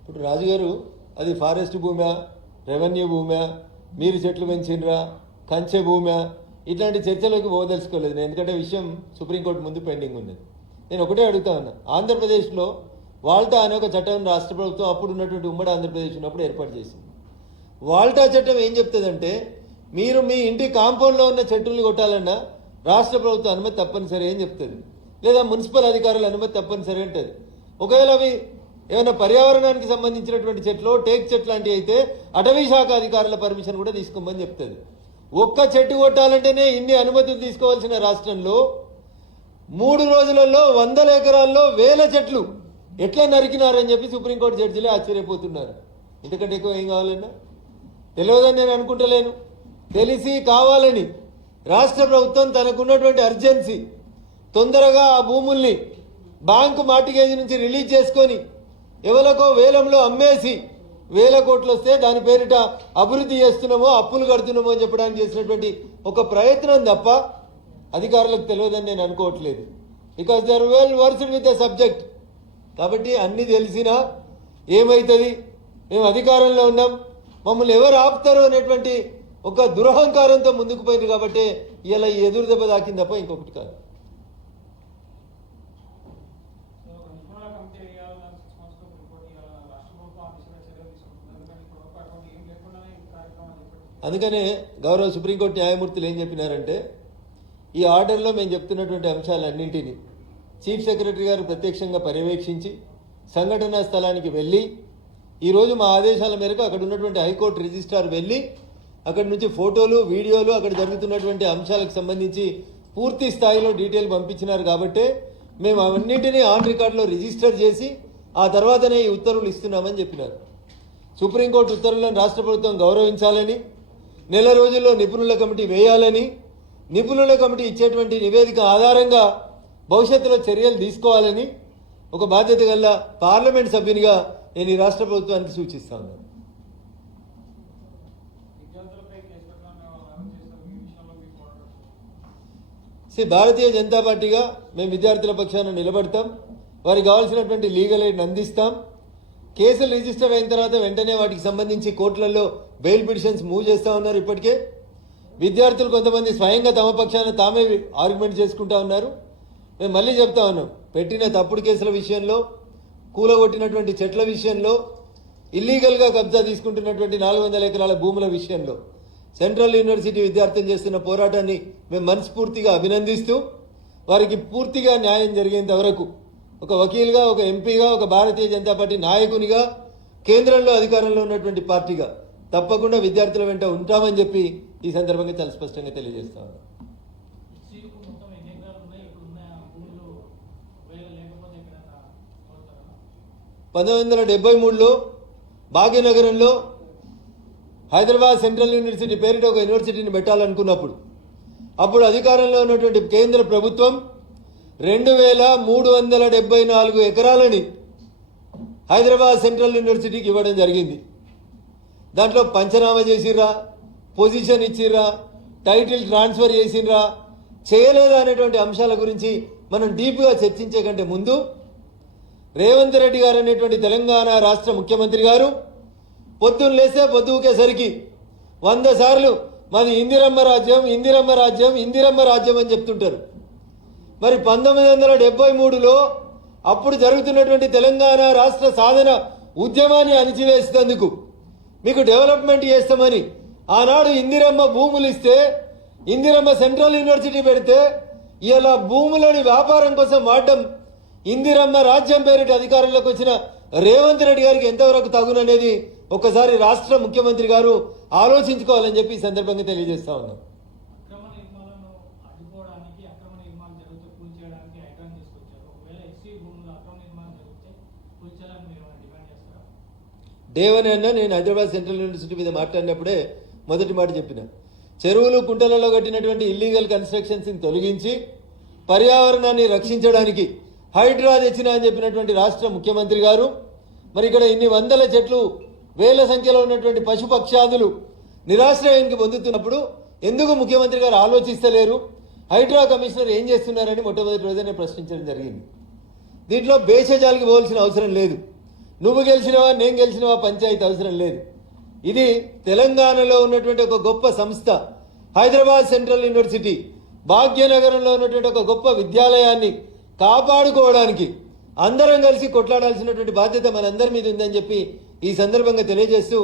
ఇప్పుడు రాజుగారు అది ఫారెస్ట్ భూమా, రెవెన్యూ భూమా, మీరు చెట్లు పెంచినరా, కంచె భూమా, ఇట్లాంటి చర్చలోకి పోదలుచుకోలేదు నేను. ఎందుకంటే విషయం సుప్రీంకోర్టు ముందు పెండింగ్ ఉంది. నేను ఒకటే అడుగుతా ఉన్నా, ఆంధ్రప్రదేశ్లో వాల్టా అనే ఒక చట్టం రాష్ట్ర ప్రభుత్వం అప్పుడు ఉన్నటువంటి ఉమ్మడి ఆంధ్రప్రదేశ్ ఉన్నప్పుడు ఏర్పాటు చేసింది. వాల్టా చట్టం ఏం చెప్తుందంటే, మీరు మీ ఇంటి కాంపౌండ్లో ఉన్న చెట్టుల్ని కొట్టాలన్నా రాష్ట్ర ప్రభుత్వం అనుమతి తప్పనిసరి అని చెప్తుంది, లేదా మున్సిపల్ అధికారుల అనుమతి తప్పనిసరి అంటుంది. ఒకవేళ అవి ఏమైనా పర్యావరణానికి సంబంధించినటువంటి చెట్లు, టేక్ చెట్లు లాంటివి అయితే అటవీ శాఖ అధికారుల పర్మిషన్ కూడా తీసుకోమని చెప్తుంది. ఒక్క చెట్టు కొట్టాలంటేనే ఇన్ని అనుమతులు తీసుకోవాల్సిన రాష్ట్రంలో 3 రోజులలో 100 ఎకరాల్లో 1000 చెట్లు ఎట్లా నరికినారని చెప్పి సుప్రీంకోర్టు జడ్జిలే ఆశ్చర్యపోతున్నారు. ఇంతకంటే ఎక్కువ ఏం కావాలన్నా తెలియదని నేను అనుకుంటలేను. తెలిసి కావాలని రాష్ట్ర ప్రభుత్వం తనకున్నటువంటి అర్జెన్సీ తొందరగా ఆ భూముల్ని బ్యాంకు మార్టిగేజ్ నుంచి రిలీజ్ చేసుకొని ఎవరికో వేలంలో అమ్మేసి 1000 కోట్లు వస్తే దాని పేరిట అభివృద్ధి చేస్తున్నామో, అప్పులు కడుతున్నామో అని చెప్పడానికి చేసినటువంటి ఒక ప్రయత్నం తప్ప అధికారులకు తెలియదని నేను అనుకోవట్లేదు. Because they are well versed with the subject. కాబట్టి అన్ని తెలిసినా ఏమవుతుంది, మేము అధికారంలో ఉన్నాం, మమ్మల్ని ఎవరు ఆపుతారో అనేటువంటి ఒక దురహంకారంతో ముందుకు పోయింది. కాబట్టి ఇలా ఎదురు దెబ్బ దాకింది తప్ప ఇంకొకటి కాదు. అందుకనే గౌరవ సుప్రీంకోర్టు న్యాయమూర్తులు ఏం చెప్పినారంటే, ఈ ఆర్డర్లో మేము చెప్తున్నటువంటి అంశాలన్నింటినీ చీఫ్ సెక్రటరీ గారు ప్రత్యక్షంగా పర్యవేక్షించి సంఘటనా స్థలానికి వెళ్ళి, ఈరోజు మా ఆదేశాల మేరకు అక్కడ ఉన్నటువంటి హైకోర్టు రిజిస్ట్రార్ వెళ్ళి అక్కడి నుంచి ఫోటోలు, వీడియోలు, అక్కడ జరుగుతున్నటువంటి అంశాలకు సంబంధించి పూర్తి స్థాయిలో డీటెయిల్ పంపించినారు. కాబట్టి మేము అవన్నింటినీ ఆన్ రికార్డులో రిజిస్టర్ చేసి ఆ తర్వాతనే ఈ ఉత్తర్వులు ఇస్తున్నామని చెప్పినారు. సుప్రీంకోర్టు ఉత్తర్వులను రాష్ట్ర ప్రభుత్వం గౌరవించాలని, నెల రోజుల్లో నిపుణుల కమిటీ వేయాలని, నిపుణుల కమిటీ ఇచ్చేటువంటి నివేదిక ఆధారంగా భవిష్యత్తులో చర్యలు తీసుకోవాలని ఒక బాధ్యత గల పార్లమెంట్ సభ్యునిగా నేను ఈ రాష్ట్ర ప్రభుత్వానికి సూచిస్తా ఉన్నాను. భారతీయ జనతా పార్టీగా మేము విద్యార్థుల పక్షాన నిలబడతాం, వారికి కావాల్సినటువంటి లీగల్ ఎయిడ్ అందిస్తాం. కేసులు రిజిస్టర్ అయిన తర్వాత వెంటనే వాటికి సంబంధించి కోర్టులలో బెయిల్ పిటిషన్స్ మూవ్ చేస్తూ ఉన్నారు. ఇప్పటికే విద్యార్థులు కొంతమంది స్వయంగా తమ పక్షాన తామే ఆర్గ్యుమెంట్ చేసుకుంటా ఉన్నారు. మేము మళ్ళీ చెప్తా ఉన్నాం, పెట్టిన తప్పుడు కేసుల విషయంలో, కూలగొట్టినటువంటి చెట్ల విషయంలో, ఇల్లీగల్గా కబ్జా తీసుకుంటున్నటువంటి 400 ఎకరాల భూముల విషయంలో సెంట్రల్ యూనివర్సిటీ విద్యార్థులు చేస్తున్న పోరాటాన్ని మేము మనస్ఫూర్తిగా అభినందిస్తూ, వారికి పూర్తిగా న్యాయం జరిగేంత వరకు ఒక వకీల్గా, ఒక ఎంపీగా, ఒక భారతీయ జనతా పార్టీ నాయకునిగా, కేంద్రంలో అధికారంలో ఉన్నటువంటి పార్టీగా తప్పకుండా విద్యార్థుల వెంట ఉంటామని చెప్పి ఈ సందర్భంగా చాలా స్పష్టంగా తెలియజేస్తా ఉన్నాం. 1973లో భాగ్యనగరంలో హైదరాబాద్ సెంట్రల్ యూనివర్సిటీ పేరిట ఒక యూనివర్సిటీని పెట్టాలనుకున్నప్పుడు అప్పుడు అధికారంలో ఉన్నటువంటి కేంద్ర ప్రభుత్వం 2374 ఎకరాలని హైదరాబాద్ సెంట్రల్ యూనివర్సిటీకి ఇవ్వడం జరిగింది. దాంట్లో పంచనామా చేసిర్రా, పొజిషన్ ఇచ్చిర్రా, టైటిల్ ట్రాన్స్ఫర్ చేసిర్రా, చేయలేదా అనేటువంటి అంశాల గురించి మనం డీప్గా చర్చించే కంటే ముందు రేవంత్ రెడ్డి గారు అనేటువంటి తెలంగాణ రాష్ట్ర ముఖ్యమంత్రి గారు పొద్దున్న లేస్తే పొద్దుకేసరికి 100 సార్లు మాది ఇందిరమ్మ రాజ్యం, ఇందిరమ్మ రాజ్యం, ఇందిరమ్మ రాజ్యం అని చెప్తుంటారు. మరి 1973లో అప్పుడు జరుగుతున్నటువంటి తెలంగాణ రాష్ట్ర సాధన ఉద్యమాన్ని అణిచివేసినందుకు మీకు డెవలప్మెంట్ చేస్తామని ఆనాడు ఇందిరమ్మ భూములు ఇస్తే, ఇందిరమ్మ సెంట్రల్ యూనివర్సిటీ పెడితే ఇలా భూములని వ్యాపారం కోసం వాడడం ఇందిరమ్మ రాజ్యం పేరిట అధికారంలోకి వచ్చిన రేవంత్ రెడ్డి గారికి ఎంతవరకు తగుననేది ఒకసారి రాష్ట్ర ముఖ్యమంత్రి గారు ఆలోచించుకోవాలని చెప్పి ఈ సందర్భంగా తెలియజేస్తా ఉన్నాం. డే 1 అన్నా నేను హైదరాబాద్ సెంట్రల్ యూనివర్సిటీ మీద మాట్లాడినప్పుడే మొదటి మాట చెప్పిన, చెరువులు కుంటలలో కట్టినటువంటి ఇల్లీగల్ కన్స్ట్రక్షన్స్ని తొలగించి పర్యావరణాన్ని రక్షించడానికి హైడ్రా తెచ్చిన అని చెప్పినటువంటి రాష్ట్ర ముఖ్యమంత్రి గారు మరి ఇక్కడ ఇన్ని 100 చెట్లు, 1000 సంఖ్యలో ఉన్నటువంటి పశుపక్షాదులు నిరాశ్రయానికి పొందుతున్నప్పుడు ఎందుకు ముఖ్యమంత్రి గారు ఆలోచిస్తలేరు, హైడ్రా కమిషనర్ ఏం చేస్తున్నారని మొట్టమొదటి రోజునే ప్రశ్నించడం జరిగింది. దీంట్లో బేషజాలకి పోవాల్సిన అవసరం లేదు. నువ్వు గెలిచినవా నేను గెలిచినవా పంచాయతీ అవసరం లేదు. ఇది తెలంగాణలో ఉన్నటువంటి ఒక గొప్ప సంస్థ, హైదరాబాద్ సెంట్రల్ యూనివర్సిటీ, భాగ్యనగరంలో ఉన్నటువంటి ఒక గొప్ప విద్యాలయాన్ని కాపాడుకోవడానికి అందరం కలిసి కొట్లాడాల్సినటువంటి బాధ్యత మనందరి మీద ఉందని చెప్పి ఈ సందర్భంగా తెలియజేస్తూ